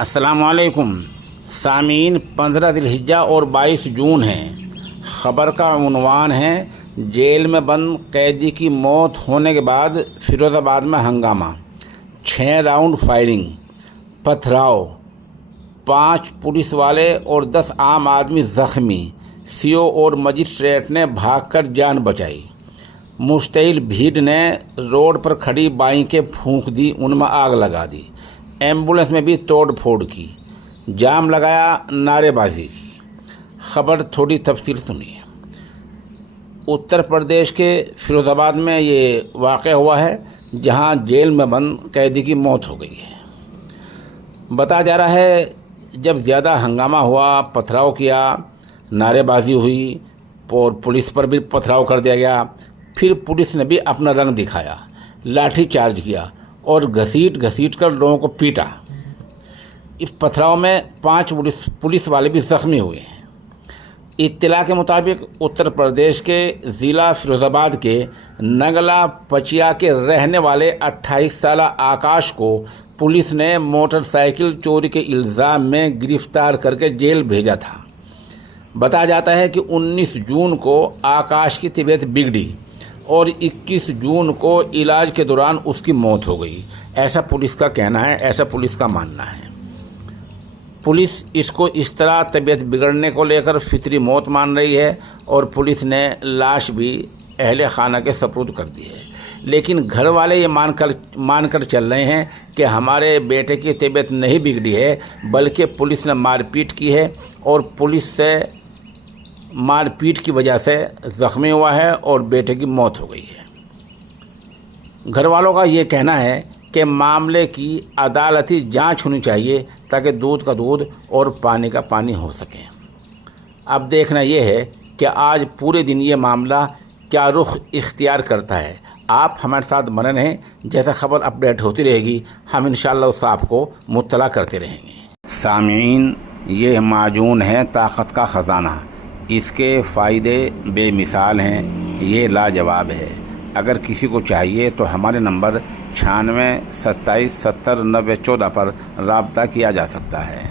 अस्सलाम वालेकुम सामीन। 15 ज़िलहिज्जा और 22 जून है। ख़बर का उन्वान है, जेल में बंद कैदी की मौत होने के बाद फिरोज़ाबाद में हंगामा, 6 राउंड फायरिंग, पथराव, 5 पुलिस वाले और 10 आम आदमी ज़ख्मी। सीओ और मजिस्ट्रेट ने भागकर जान बचाई। मुश्तइल भीड़ ने रोड पर खड़ी बाइकें फूंक दी, उनमें आग लगा दी। एम्बुलेंस में भी तोड़ फोड़ की, जाम लगाया, नारेबाजी की। ख़बर थोड़ी तफसील सुनिए। उत्तर प्रदेश के फिरोज़ाबाद में ये वाक़या हुआ है, जहां जेल में बंद कैदी की मौत हो गई है। बताया जा रहा है, जब ज़्यादा हंगामा हुआ, पथराव किया, नारेबाजी हुई और पुलिस पर भी पथराव कर दिया गया। फिर पुलिस ने भी अपना रंग दिखाया, लाठी चार्ज किया और घसीट कर लोगों को पीटा। इस पथराव में 5 पुलिस वाले भी ज़ख्मी हुए हैं। इत्तला के मुताबिक उत्तर प्रदेश के ज़िला फिरोज़ाबाद के नगला पचिया के रहने वाले 28 साल आकाश को पुलिस ने मोटरसाइकिल चोरी के इल्ज़ाम में गिरफ़्तार करके जेल भेजा था। बताया जाता है कि 19 जून को आकाश की तबीयत बिगड़ी और 21 जून को इलाज के दौरान उसकी मौत हो गई। ऐसा पुलिस का कहना है, ऐसा पुलिस का मानना है। पुलिस इसको इस तरह तबीयत बिगड़ने को लेकर फितरी मौत मान रही है और पुलिस ने लाश भी अहले खाना के सपुर्द कर दी है। लेकिन घर वाले ये मानकर चल रहे हैं कि हमारे बेटे की तबीयत नहीं बिगड़ी है, बल्कि पुलिस ने मारपीट की है और पुलिस से मारपीट की वजह से ज़ख्मी हुआ है और बेटे की मौत हो गई है। घर वालों का ये कहना है कि मामले की अदालती जांच होनी चाहिए ताकि दूध का दूध और पानी का पानी हो सके। अब देखना ये है कि आज पूरे दिन ये मामला क्या रुख इख्तियार करता है। आप हमारे साथ बने रहें, जैसे ख़बर अपडेट होती रहेगी हम इंशाअल्लाह उस आपको मुत्तला करते रहेंगे। सामीन, ये माजून है ताकत का ख़जाना, इसके फ़ायदे बेमिसाल हैं, ये लाजवाब है। अगर किसी को चाहिए तो हमारे नंबर 96 27 70 90 14 पर राब्ता किया जा सकता है।